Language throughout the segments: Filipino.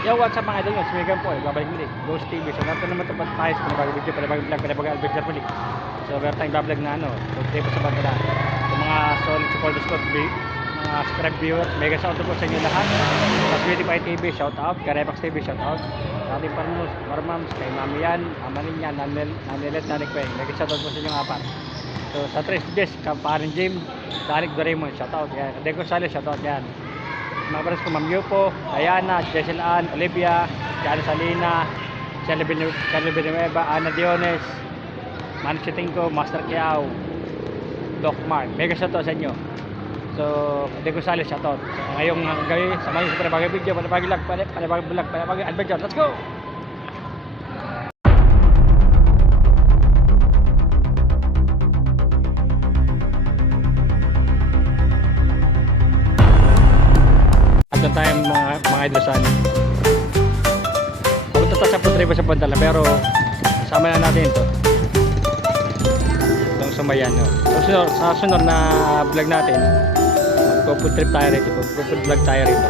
Yo, what's up mga idol? Sumigan po, babalik muli. Ghost TV. So, nato naman ito pa tayo sa panibagong video, panibagong vlog, panibagong adventure muli. So, meron tayong bablog na so, tayo po sa banda. So, mga solid supporters ko, mga subscribe viewers, mega shoutout po sa inyo lahat. Sa Beautify TV, shoutout. Karepax TV, shoutout. Sa ating parmams, kay Mami Yan, Amanin yan, Nanilet, Nanik Peng. Mega shoutout po sa inyo apat. So, sa Tres Jess, Kaparin Jim, Danik Doraemon, shoutout. Yan. Deco Sales, shoutout yan. Mga pares ko, Ma'am Yupo, Diana, Jessel Ann, Olivia, Jana Salina, Shelly Villanueva, Ana Diones, Manny Chitingko, Master Kiao, Doc Mark. Mega shoutout sa inyo. So, De Gonzales shoutout. So, ngayong gabi, samahin sa panibagong video, panibagong vlog, panibagong adventure. Let's go! Doon tayo mga idlosan. Pupunta tayo sa Putriba sa Pantala, pero kasama na natin ito. Itong sumayan. So, sa sunod na vlog natin, magpo-food trip tayo rito. Magpo-food vlog tayo rito.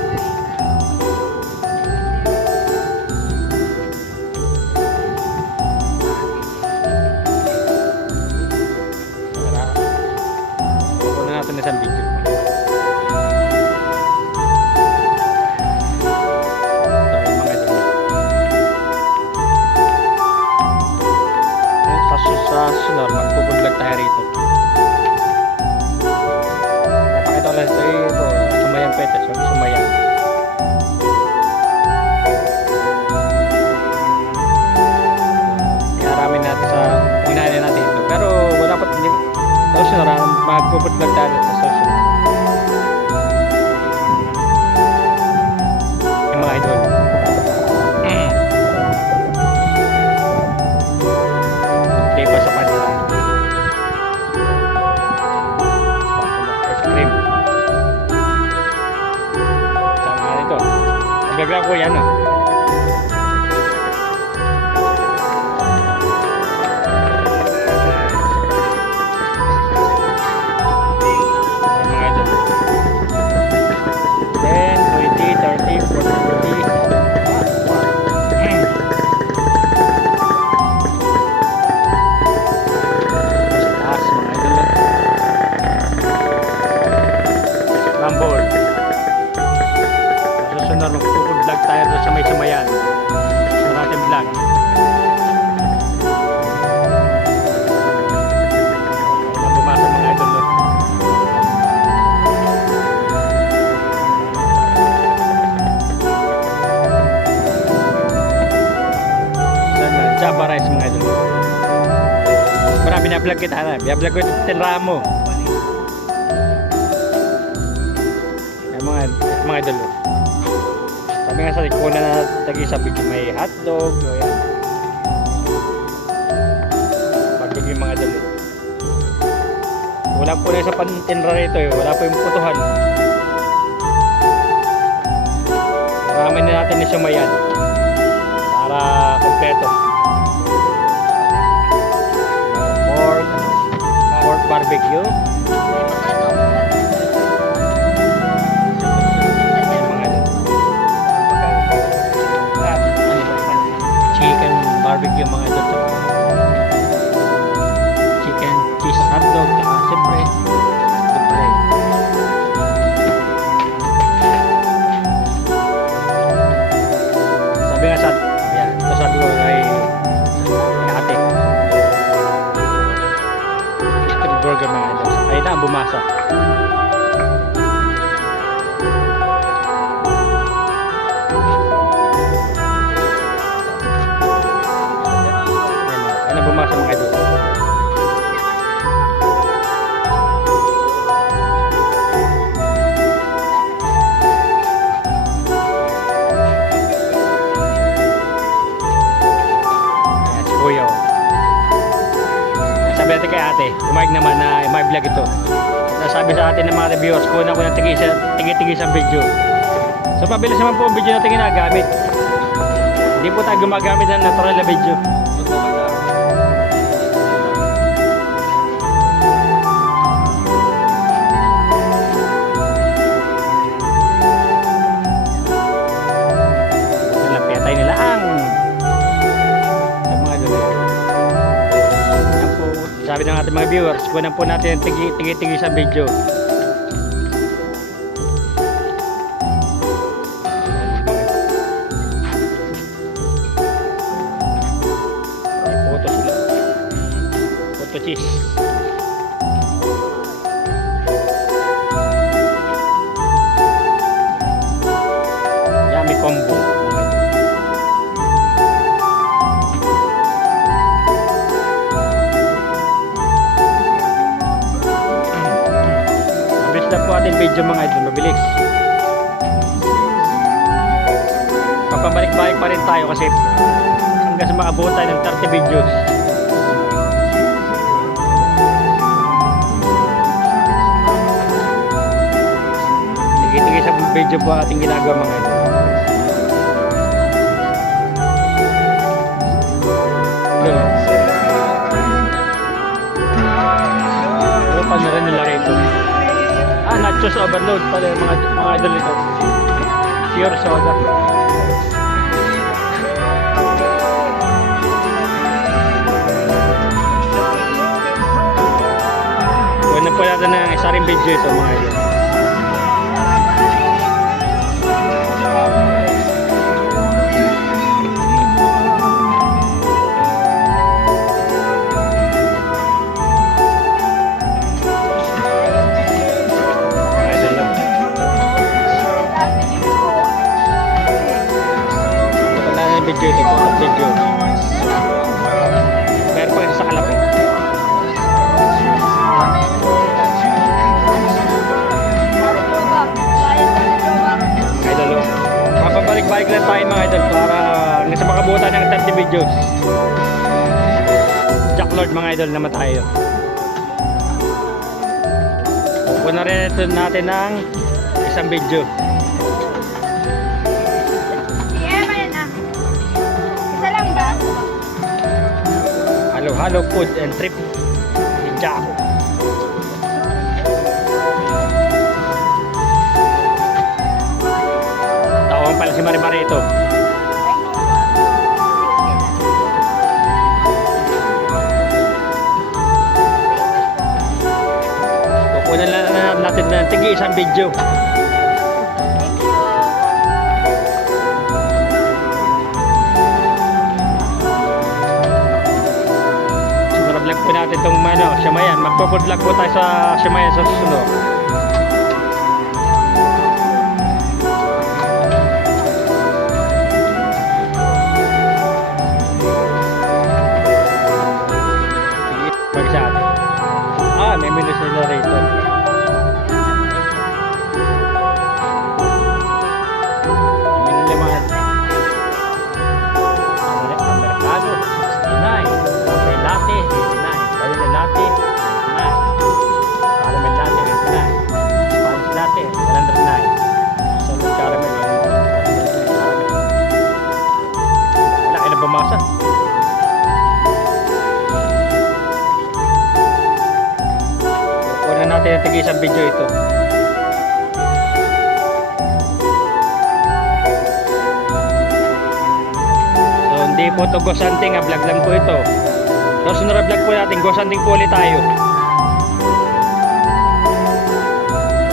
Pupunta natin isang video. Sa sunod, magpupudlag tayo rito. Napakita ko lang ito, Sumayan Pete, Sumayan. Iaramin natin sa unahin natin ito. Pero wala pa, sa sunod, magpupudlag tayo sa susunod. Yung mga idol. Pa sa kanila. Ice cream. Sama nito. Nagagrab ko yan Mga ito. 10, 20, 30, 40, 50. Susunod, magpupudlag tayo doon sa may Sumayan. Sa natin vlog. Ayun ang bumasa mga idol doon. Saan na? Java rice mga idol. Marami na vlog kita na. Vlog ko ito tinramo. Mga idol. Sabi nga sa likuna na tagi sa video may hotdog o yan. Pagdog yung mga idol. Wala po na sa pantinra rito wala po yung putuhan. Marami na natin na Sumayan para kompleto. Pork barbecue. Barbecue mga ito, chicken cheese hotdog, saka siyempre sabi nga sa ayan, ito sabi ko ay ate street burger mga ito, ay ito ang bumasa. Bumasa mga idol. Ayan, si Kuya. Sabi natin kay ate, umayag naman na may vlog ito. Sabi sa atin ng mga reviewers, kunan ko ng tigi-tigi sa video. So pabilis naman po ang video natin ginagamit. Hindi po tayo gumagamit ng natural na video. sabi ng ating mga viewers, kunan po natin yung tigi sa video. Photo sila. Photo cheese. Yummy combo. Mabilis na po ating video mga idol, mabilis. Papabalik-balik pa rin tayo kasi hanggang sa makabuo tayo ng 30 videos. Tigil-tigil sa video po ating ginagawa mga idol. Pero paano rin nila rito? Nachos overload pala yung mga idol ito. Pure soda. Kunin po natin ng isa rin video ito mga idol. Video ito po, video. Meron pa isa sa kalapit. Idol, mapapalik-balik lang tayo mga idol para nasa makabutan ng 30 videos. Jack Lord mga idol naman tayo. Pupunan rin ito natin ng isang video. Halo food and trip ni Jaco. Tawang pala si Mari-Mari ito. Kukunan lang natin ng tigi isang video. Vlog po natin itong Siamayan. Magpo-food vlog po tayo sa Siamayan sa susunod. Pag sa atin. May menu sila rito. Menu naman. Americano, 69. Cafe latte, 89. Caramel latte, 99. Caramel latte, 99. Spanish latte, 109. Solid caramel, 109. Wala, kailan bumasa? Kukunan natin yung tig-isang video ito. So, hindi po ito gosanting, vlog lang po ito. So, sunod vlog po natin, gosanting po ulit tayo.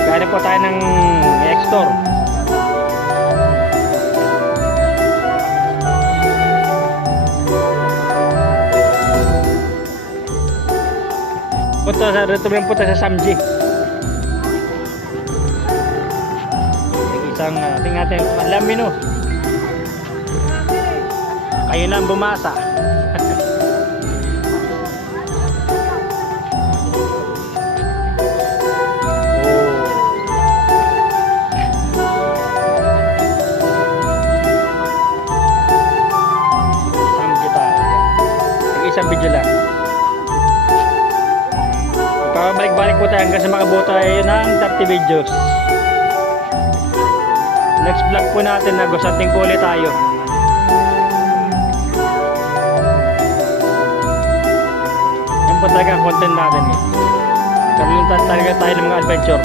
Gaya po tayo ng X-Store. Rito lang po tayo sa Samji. Isang tingnan natin ang menu. Kayo na ang bumasa. Isang video lang. Pabalik-balik po tayo hanggang sa makabuo tayo ng 30 videos. Next vlog po natin na gosanting po ulit tayo. Yan po talaga ang content natin eh. Karoon talaga tayo ng mga adventure.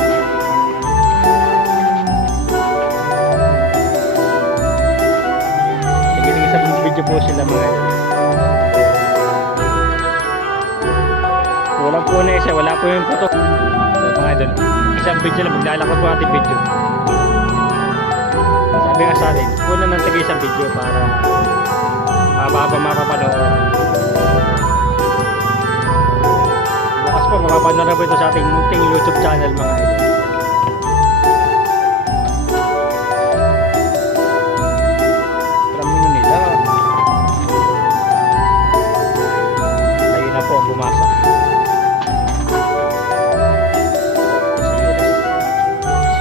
Tigil-tigil sa video po sila mga ito. Kulang po na isa, wala po yung putok. So mga idol, isang video lang, maglalakad po natin video. Sabi nga sa atin, kulang ng taga isang video para mapapanood. Bukas po, mapapanood na po ito sa ating munting YouTube channel mga idol. Bumasa.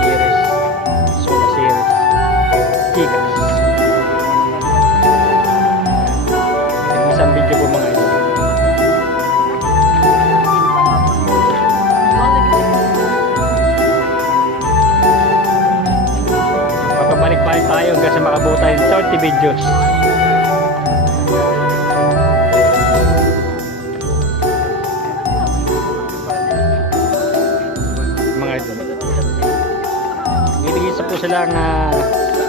Series. Soda series. Gigas. Isang video po mga ito. Mapabalik-balik tayo hanggang sa makabuo tayo ng 30 videos. Isa po silang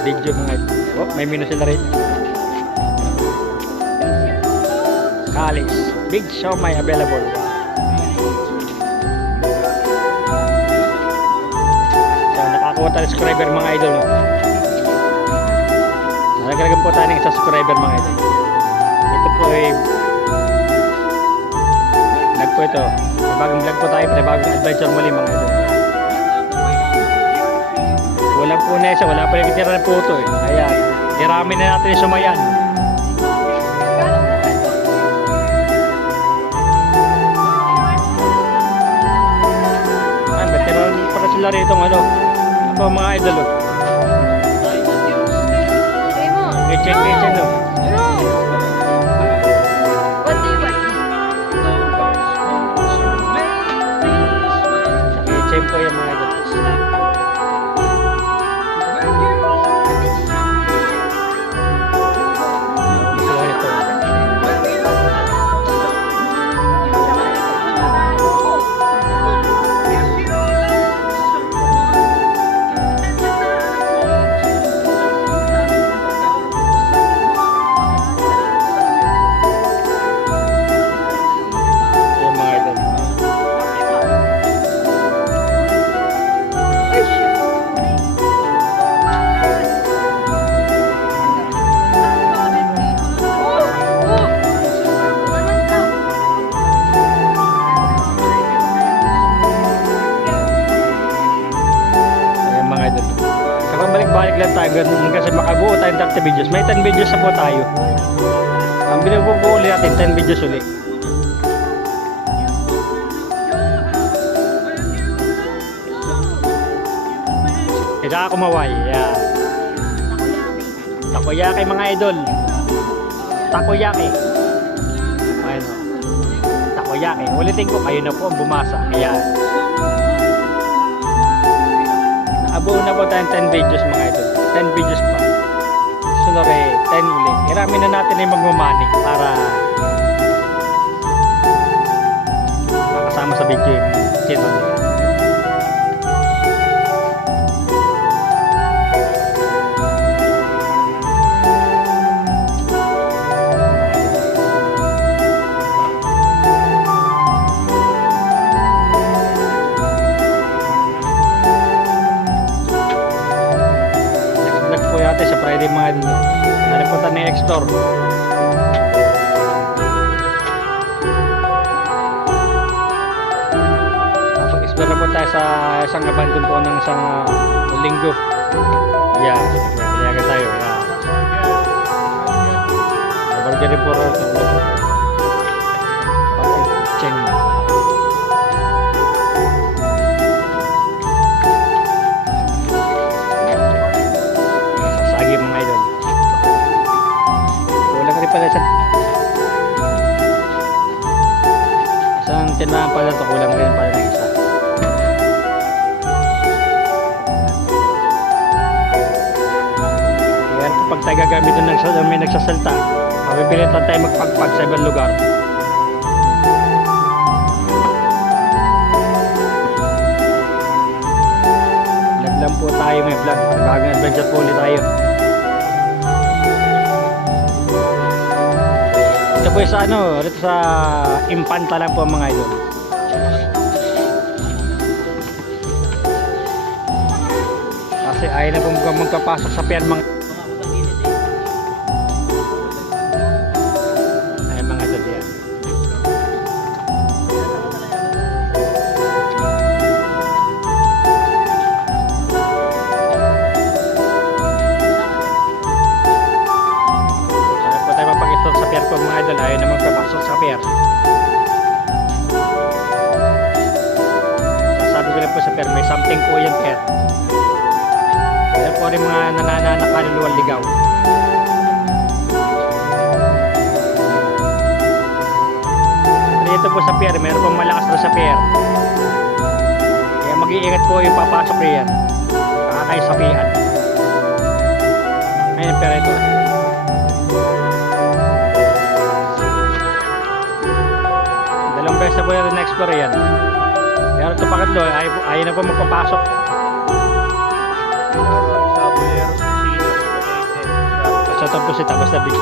video mga ito. Oh, may menu sila rin. Kalis. Big siomai available. So, nakakuha tayo subscriber mga idol. Nagkaragan po tayo ng subscriber mga idol. Ito po ay vlog po ito. May bagong vlog po tayo. May bagong adventure muli mga idol. Wala po na isa, wala pa yung tira ng puto eh. Ayan, tiramin na natin yung sumayan. Ayan, may tira para sila rito ano. Ano po mga idol oh. Kitchen oh. Kitchen po yung mga idol. Balik lang tayo hanggang sa makabuo tayong 30 videos. May 10 videos na po tayo. Ang binubuo ulit natin 10 videos ulit. Kaya kumaway. Yeah. Takoyaki mga idol. Takoyaki. Ayun. Takoyaki. Ulitin ko, kayo na po ang bumasa. Ayan. Abuo na po tayong 10 videos mga idol. 10 videos pa. Sunod 10 ulit. Irami na natin yung magmamani para makasama sa video yung channel nila. Sa Friday mga idol nalipunta na yung Explore. Mag-explore na po tayo sa isang abandon po ng isang linggo. Yeah, pinayagan tayo. Burger rin po rin. Cheng. Mga idol. Kulang rin pala isang tinahan pala ito. Kulang rin pala ng isa. Kaya kapag tayo gagamit doon may nagsasalta, mabibilitan tayo magpagpag sa ibang lugar. Vlog lang po tayo, may vlog. Bagong adventure po ulit tayo. Ito po sa rito sa Impanta lang po mga idol. kasi ayaw na po magpapasok sa pier mga ay mga idol yan. Ayaw po tayo mapag-install sa pier po mga idol, ayaw na magpapasok sa pier. Sabi ko lang po sa pier, may something po yan pier. Kaya po rin mga nanananak kaluluwang ligaw. At dito po sa pier, mayroon pong malakas na sa pier. Kaya mag-iingat po yung papasok riyan. Kakakaisapian. Ngayon pier ito. Dalawang beses na po yung na-explore yan. Pero ito pakatlo, ayaw na po magpapasok. Sa tapos ito, basta big.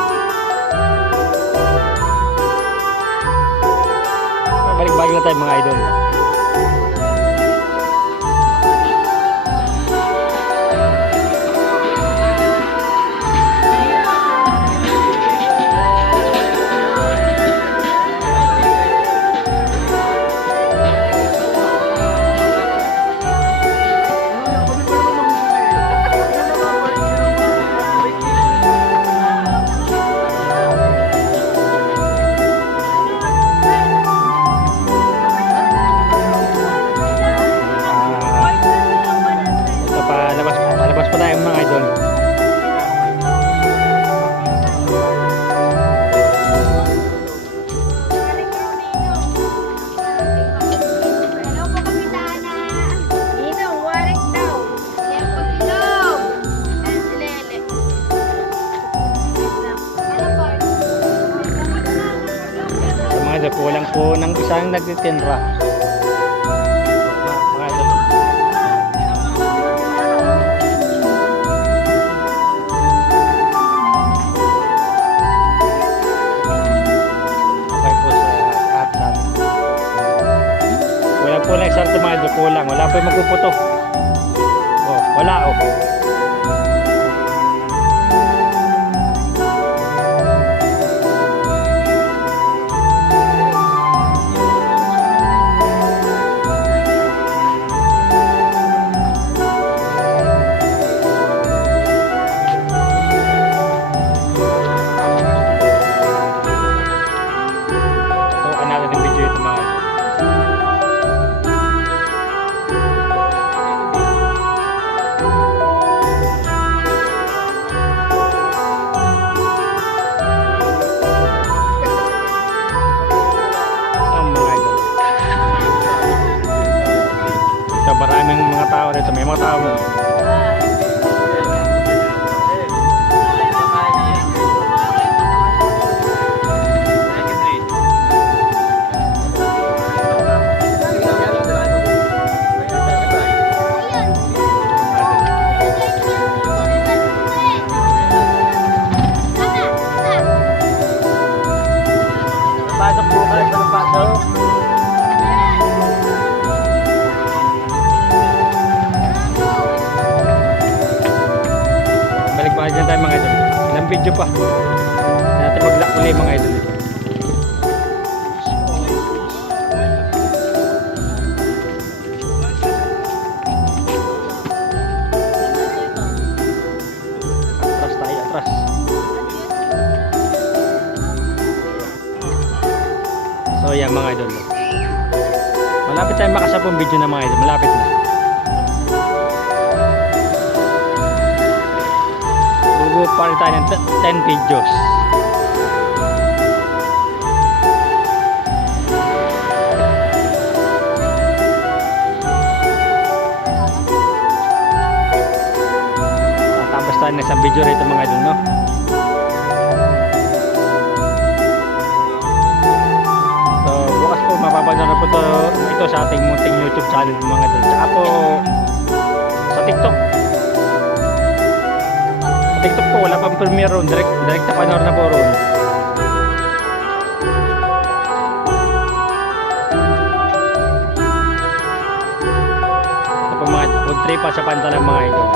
Balik-balik na tayo mga idol. Palabas pa tayo mga idol. Hello po, Kapitana. Ninong, warik daw. Yan po silog. Yan si Lele. Ano po? So, mga idol, kulang po ng isang nagtitinra. Mga idol. Okay po sa at natin. Kulang po na isang mga idol, kulang. Wala po yung magpuputo. Oh, wala oh. Tutukan natin yung video ito mga idol. Ang mga idol. So, maraming mga tao rito. May mga tao mo. Pasok bukas, pasok. Balik-balik na tayo mga idol. Ilang video pa. Hindi natin mag-lock ulit mga idol. Atras tayo, atras. So yan mga idol. Malapit tayo makasapong video na mga idol. Malapit na. Gugupa rin tayo ng 10 videos. Tatapos tayo ng isang video rito mga idol, no? So bukas po mapapanood po ito sa ating munting YouTube channel mga idol. Tsaka po sa TikTok. Sa TikTok po wala pang premiere ron. Direct na panood na po ron. Ito po mga food trip pa sa pantalan mga idol.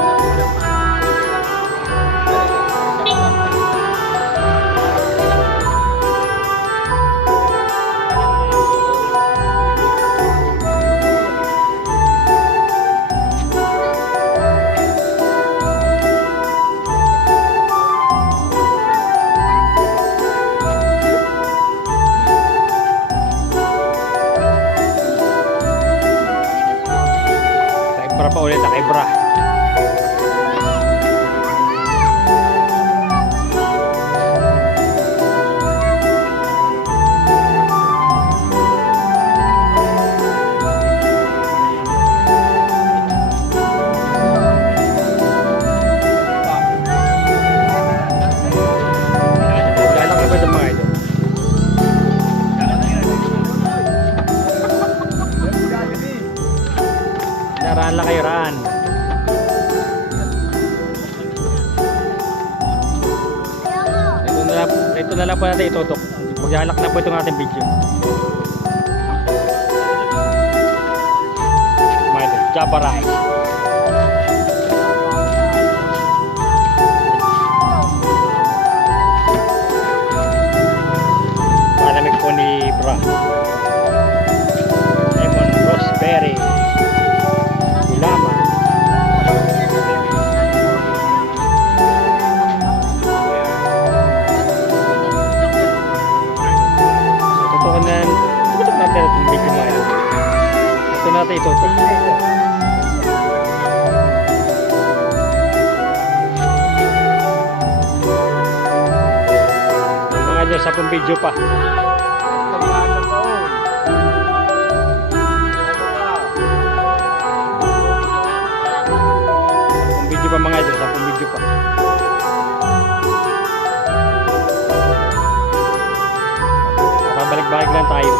Ito na lang po natin itutok. Maglalak na po itong ating video. Mga idol, Java rice. Malamig po ni Bra. Lemon Roseberry. Gulaman. Tututok natin itong video mga idol. Ito natin itutok. Mga idol, 10 video pa. Video pa mga idol, 10 video pa. Babalik-balik lang tayo.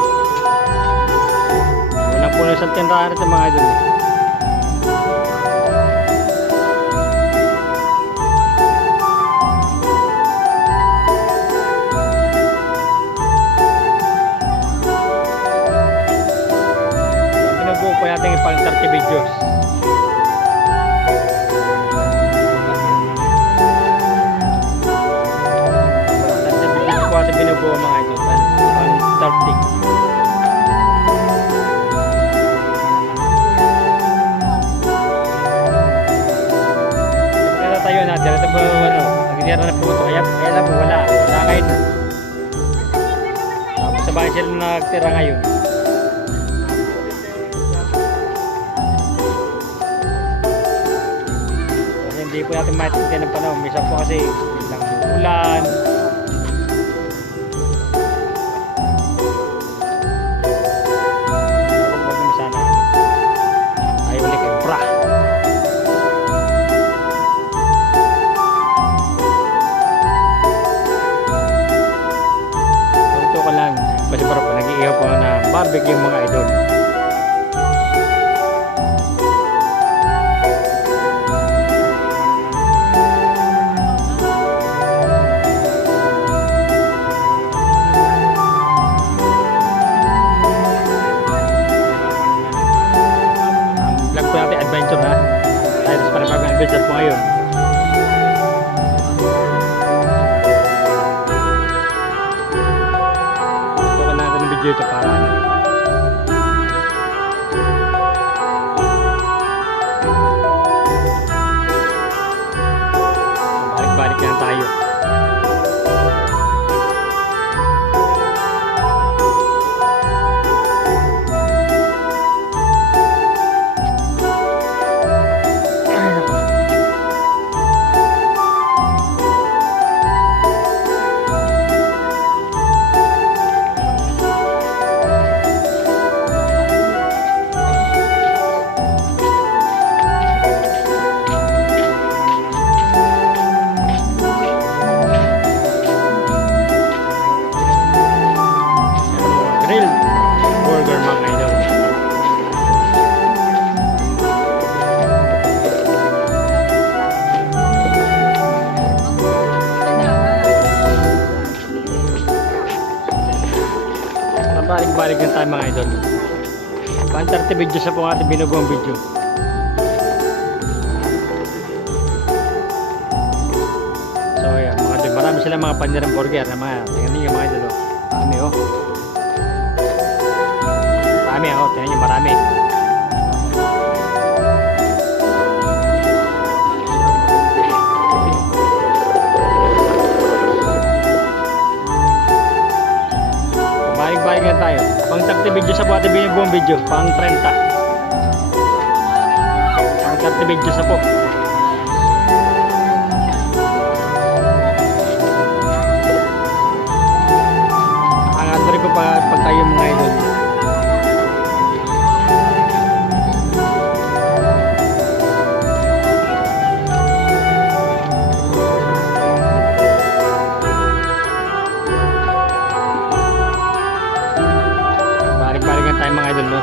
Walang puno sa tindahan natin mga idol. Pinubuo po natin yung pang 30 videos. Binubuo mga idol pang 30. Kaya tayo natin ito po nagdira na po ito kaya lang po wala ngayon tapos sa bahay sila nagtira ngayon. Kasi hindi po natin maintindihan ng panahon, minsan po kasi lang ulan. Kasi parang nag-iihaw po na barbecue yung mga idol. Ang vlog po natin adventure na. Dahil sa panapagong adventure po ngayon. Ito para balik-balik lang tayo. Balik-balik na tayo mga idol. 130 videos na po ang ating binubuong video. So ayan mga idol, marami sila mga panirang burger na mga, tingnan niyo mga idol. Marami oh. Marami oh, tingnan niyo marami. Balik na tayo. Pang 30 video sa buhat binubuong video. Pang 30. Pang 30 video sa po. Angat rin ko pag tayo mga idol. Balik-balikan tayo mga idol no.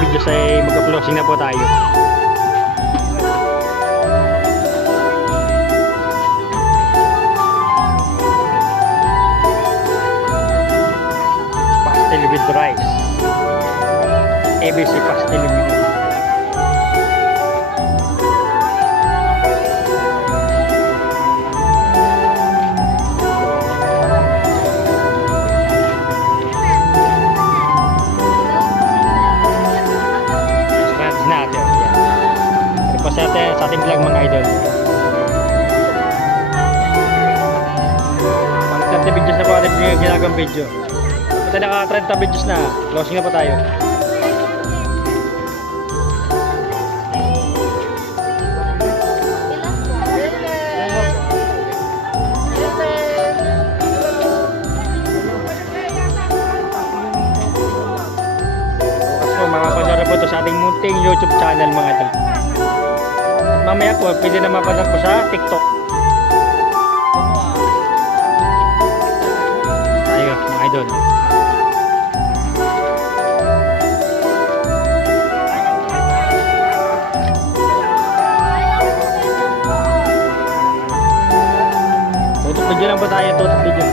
videos ay magka-closing na po tayo. Pastel with rice. ABC pastel with rice. Spreads natin. Yan. Ito po sa ating vlog mga idol. Pang 30 videos na po ating ginagawang video. Ito naka 30 videos na. Closing na po tayo. Bukas po makapanood po ito sa ating munting YouTube channel mga idol. At mamaya po pwede na mapanood po sa TikTok. Tayo mga idol. Tutok video lang po tayo, tutok video.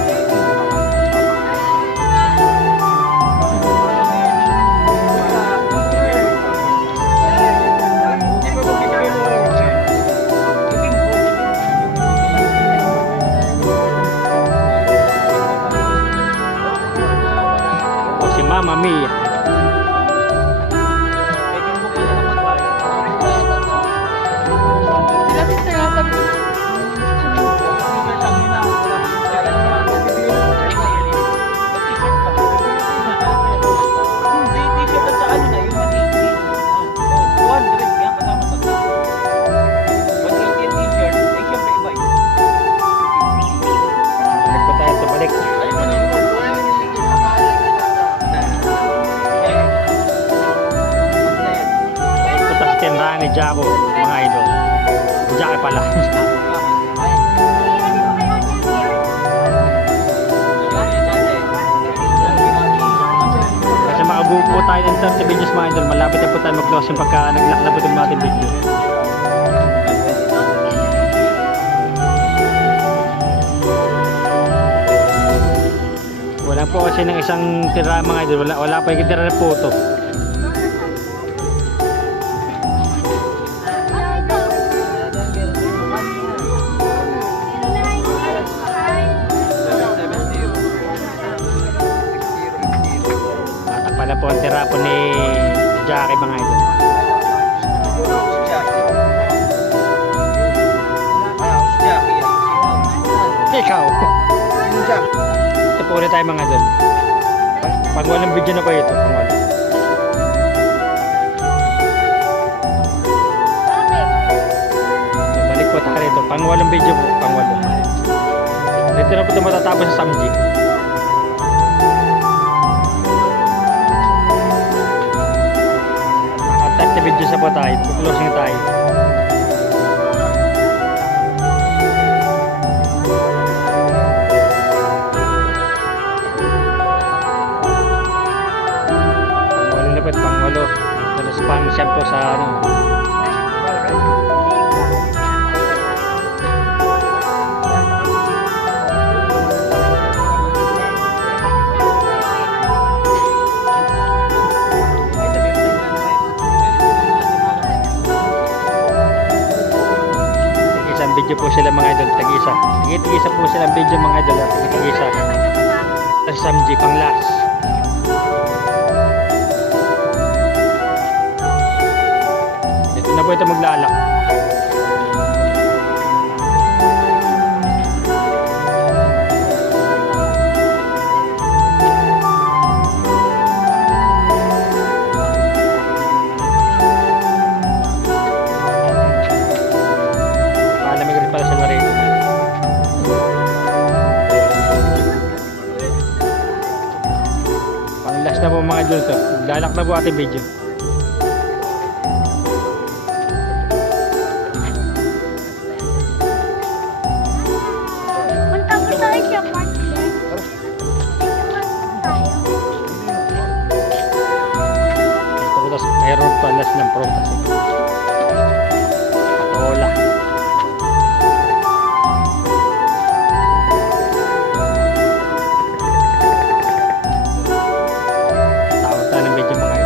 O si Mama Mia. Balik po tayo, balik. Punta sa tindahan ni Jaco, mga idol. Jackie pala. Kasi makabuo po tayo ng 30 videos mga idol. Malapit na po tayo mag-closing pagka nag-lock na po itong ating video. Wala po kasi ng isang tira mga idol. Wala pa yung tira ng photo. Bata pala po ang tira po ni Jackie mga idol. Ikaw. Ito po ulit tayo mga idol. Pang-walang video na po ito. Pang-wala. So, balik po tayo rito. Pang-walang video po. Pang-wala. Dito na po ito matatapos sa Samji. Naka 30 videos na po tayo. Closing tayo. Pangwalo. Tapos pang siyam po sa ano. Isang video po sila mga idol. Tag-isa. Tag-isa po silang video mga idol. Tag-isa. Tapos Samji pang last. Na po ito maglalak. Malamig rin pala sila rito. Pang last na po mga idol to. Maglalak na po ating video. madalas ng prutas. Patola. Tawag tayo ng video mga idol.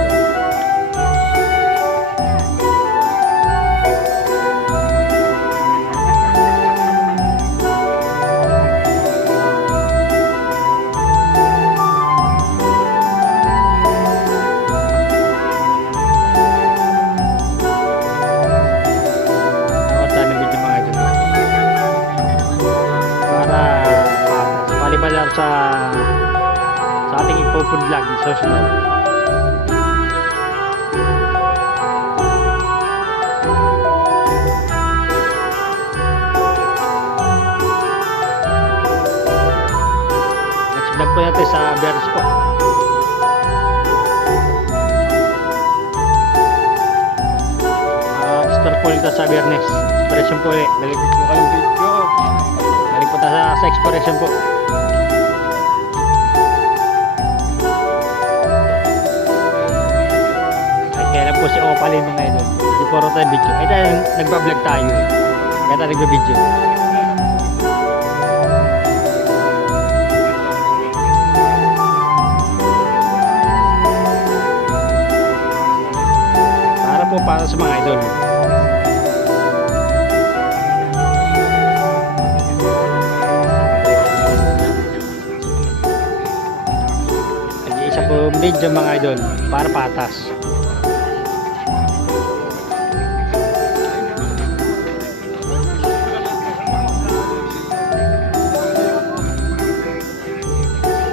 Palibalar sa ating ipo-food vlog sa susunod. Next vlog po natin sa Bears po. Start po ulit sa Biyernes. Expression po ulit. Balik po kayong video. Balik po tayo sa expression po. Kaya po si Opalin mga idol. Hindi po tayo video. Ay tayo nagbablog tayo eh. Kaya tayo nagbabideo. Para sa mga idol. Isa po video mga idol para patas.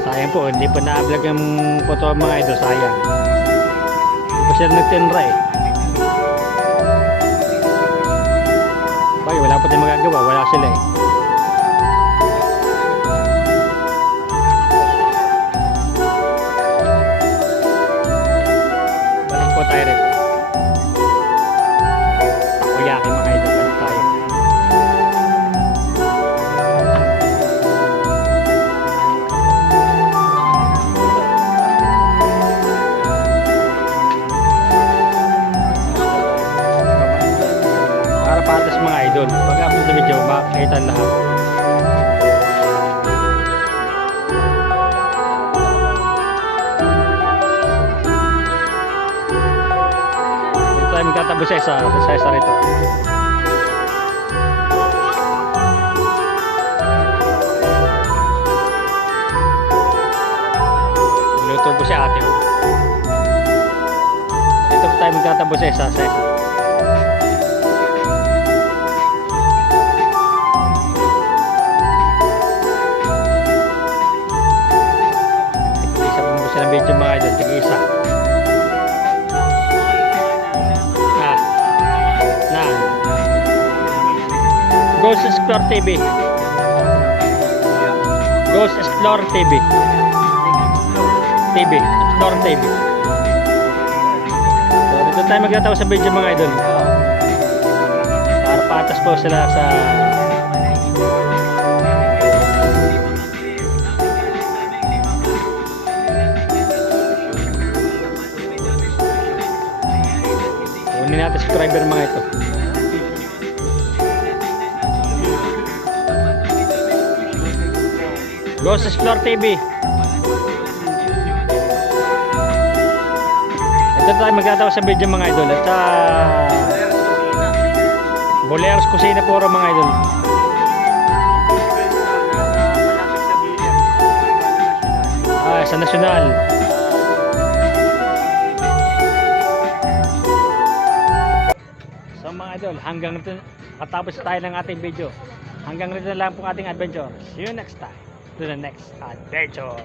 Sayang po, hindi pa na-vlog yung photo mga idol, sayang. Hindi pa sila nagtinra eh. Bagay, wala pa tayong magagawa, wala sila eh. Balik po tayo rito. Takoyaki mga idol, balik tayo. Para patas mga idol, pag-upload na video, makakita lahat. Dito tayo magtatabo sa isa rito. Luto po si ate. Dito tayo magtatabo sa isa. Ng video mga idol, tig-isa. Ghost Explore TV. Ghost Explore TV. Explore TV. So, dito tayo magtatawa sa video mga idol. Para patas po sila sa kunin natin subscriber mga ito. Ghost Explore TV. Ito tayo magtatawa sa video mga idol. At sa Boleros Kusina puro mga idol. Sa Nasyonal. So mga idol, hanggang rito matapos tayo ng ating video. Hanggang rito na lang po ating adventure. See you next time to the next adventure.